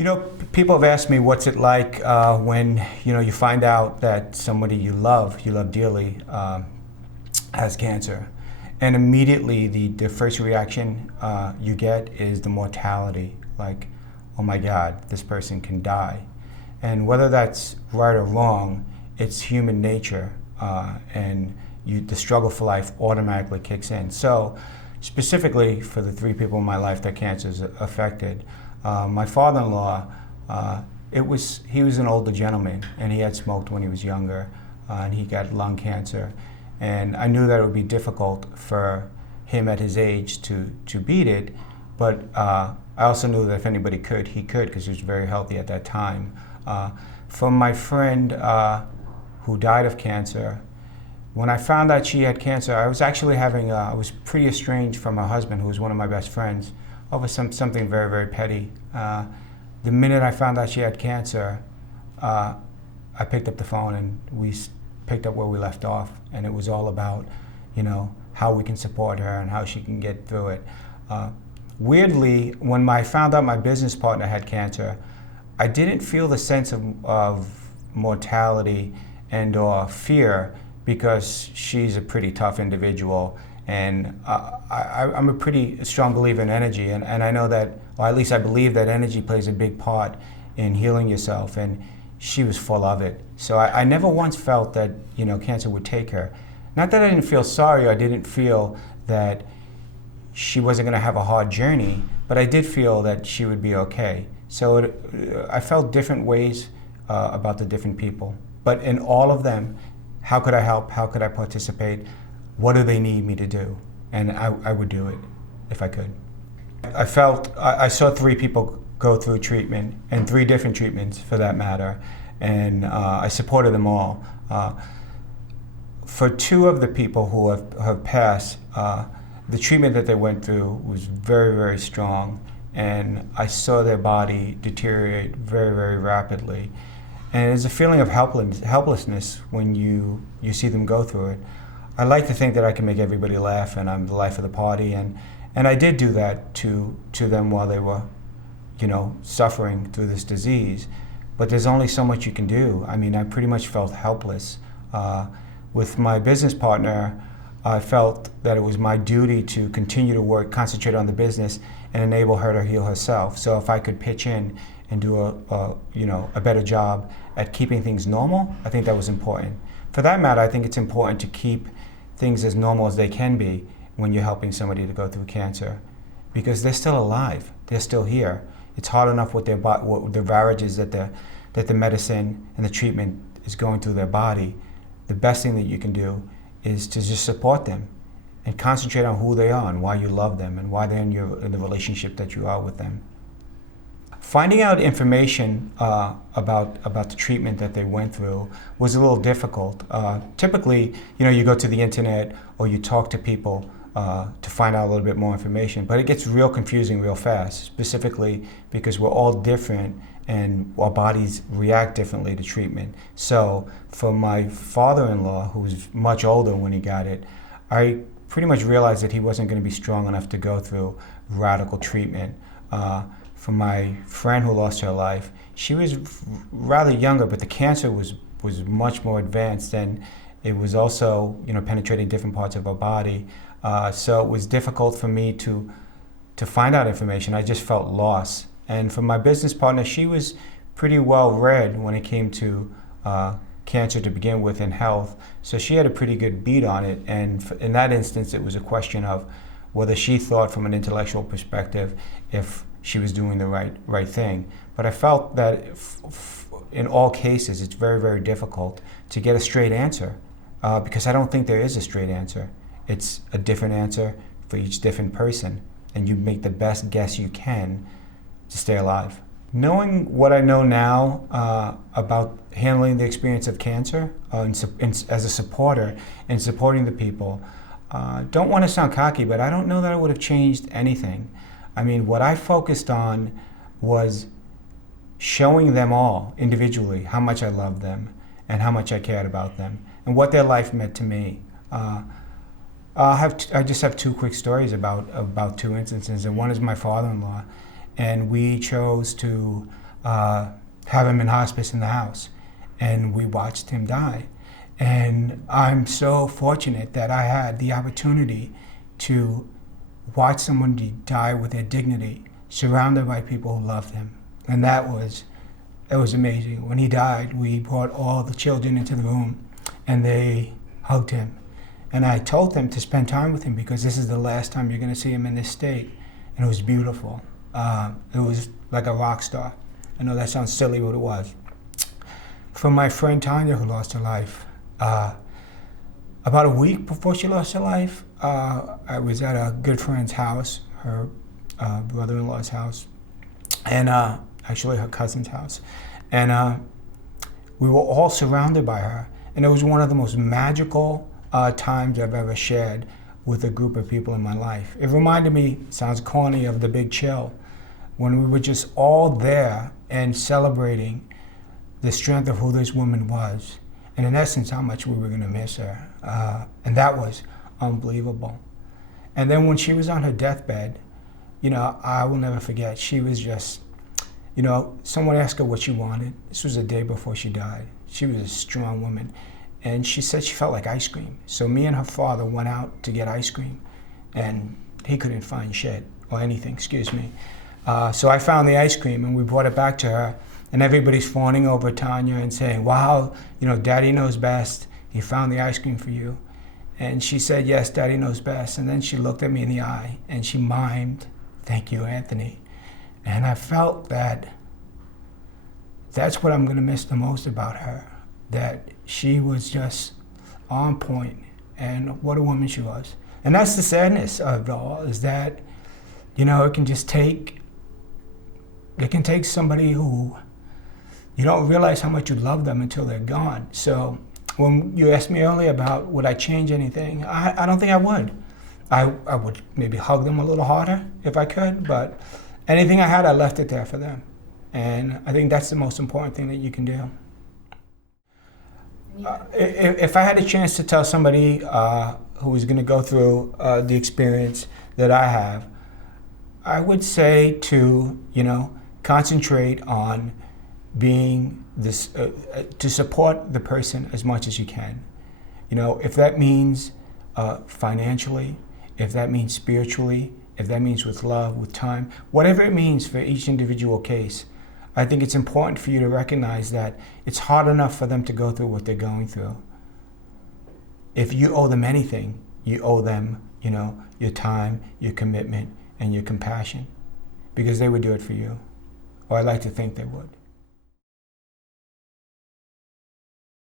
People have asked me what's it like when you find out that somebody you love dearly, has cancer, and immediately the first reaction you get is the mortality, like, oh my God, this person can die, and whether that's right or wrong, it's human nature, and the struggle for life automatically kicks in. So, specifically for the three people in my life that cancer is affected. My father-in-law, he was an older gentleman, and he had smoked when he was younger, and he got lung cancer. And I knew that it would be difficult for him at his age to beat it, but I also knew that if anybody could, he could, because he was very healthy at that time. From my friend who died of cancer, when I found out she had cancer, I was actually I was pretty estranged from her husband, who was one of my best friends, over something very, very petty. The minute I found out she had cancer, I picked up the phone and we picked up where we left off, and it was all about, how we can support her and how she can get through it. Weirdly, when I found out my business partner had cancer, I didn't feel the sense of mortality and or fear, because she's a pretty tough individual, and I'm a pretty strong believer in energy, and I know that, or at least I believe that energy plays a big part in healing yourself, and she was full of it. So I never once felt that cancer would take her. Not that I didn't feel sorry, or I didn't feel that she wasn't going to have a hard journey, but I did feel that she would be okay. So I felt different ways about the different people, but in all of them, how could I help? How could I participate? What do they need me to do? And I would do it if I could. I saw three people go through treatment, and three different treatments for that matter, and I supported them all. For two of the people who have passed, the treatment that they went through was very, very strong, and I saw their body deteriorate very, very rapidly. And there's a feeling of helplessness when you see them go through it. I like to think that I can make everybody laugh, and I'm the life of the party, and I did do that to them while they were, suffering through this disease. But there's only so much you can do. I mean, I pretty much felt helpless. With my business partner, I felt that it was my duty to continue to work, concentrate on the business, and enable her to heal herself. So if I could pitch in and do a better job at keeping things normal, I think that was important. For that matter, I think it's important to keep things as normal as they can be when you're helping somebody to go through cancer, because they're still alive, they're still here. It's hard enough with the ravages that the medicine and the treatment is going through their body. The best thing that you can do is to just support them and concentrate on who they are and why you love them and why they're in the relationship that you are with them. Finding out information about the treatment that they went through was a little difficult. Typically, you go to the internet or you talk to people to find out a little bit more information, but it gets real confusing real fast, specifically because we're all different and our bodies react differently to treatment. So for my father-in-law, who was much older when he got it, I pretty much realized that he wasn't going to be strong enough to go through radical treatment. For my friend who lost her life, she was rather younger, but the cancer was much more advanced, and it was also penetrating different parts of her body. So it was difficult for me to find out information. I just felt lost. And for my business partner, she was pretty well read when it came to cancer to begin with and health. So she had a pretty good beat on it. And in that instance, it was a question of whether she thought from an intellectual perspective if she was doing the right thing. But I felt that in all cases, it's very, very difficult to get a straight answer because I don't think there is a straight answer. It's a different answer for each different person, and you make the best guess you can to stay alive. Knowing what I know now about handling the experience of cancer as a supporter and supporting the people, don't want to sound cocky, but I don't know that I would have changed anything. I mean, what I focused on was showing them all individually how much I loved them and how much I cared about them and what their life meant to me. I just have two quick stories about two instances, and one is my father-in-law, and we chose to have him in hospice in the house, and we watched him die. And I'm so fortunate that I had the opportunity to watch somebody die with their dignity, surrounded by people who loved him. And that was amazing. When he died, we brought all the children into the room, and they hugged him. And I told them to spend time with him because this is the last time you're going to see him in this state. And it was beautiful. It was like a rock star. I know that sounds silly, but it was. For my friend Tanya, who lost her life, about a week before she lost her life, I was at a good friend's house, her brother-in-law's house, and actually her cousin's house. And we were all surrounded by her. And it was one of the most magical times I've ever shared with a group of people in my life. It reminded me, sounds corny, of The Big Chill, when we were just all there and celebrating the strength of who this woman was, and in essence, how much we were going to miss her. And that was unbelievable. And then when she was on her deathbed, I will never forget, she was just, someone asked her what she wanted. This was the day before she died. She was a strong woman. And she said she felt like ice cream. So me and her father went out to get ice cream, and he couldn't find shit, or anything, excuse me. So I found the ice cream, and we brought it back to her, and everybody's fawning over Tanya and saying, wow, Daddy knows best. He found the ice cream for you. And she said, yes, Daddy knows best. And then she looked at me in the eye, and she mimed, thank you, Anthony. And I felt that that's what I'm going to miss the most about her, that she was just on point, and what a woman she was. And that's the sadness of it all, is that, it can take somebody who you don't realize how much you love them until they're gone. So when you asked me earlier about would I change anything, I don't think I would. I would maybe hug them a little harder if I could, but anything I had, I left it there for them. And I think that's the most important thing that you can do. If I had a chance to tell somebody who was going to go through the experience that I have, I would say to, concentrate on being this, to support the person as much as you can. If that means financially, if that means spiritually, if that means with love, with time, whatever it means for each individual case, I think it's important for you to recognize that it's hard enough for them to go through what they're going through. If you owe them anything, you owe them, your time, your commitment, and your compassion, because they would do it for you. Or I'd like to think they would.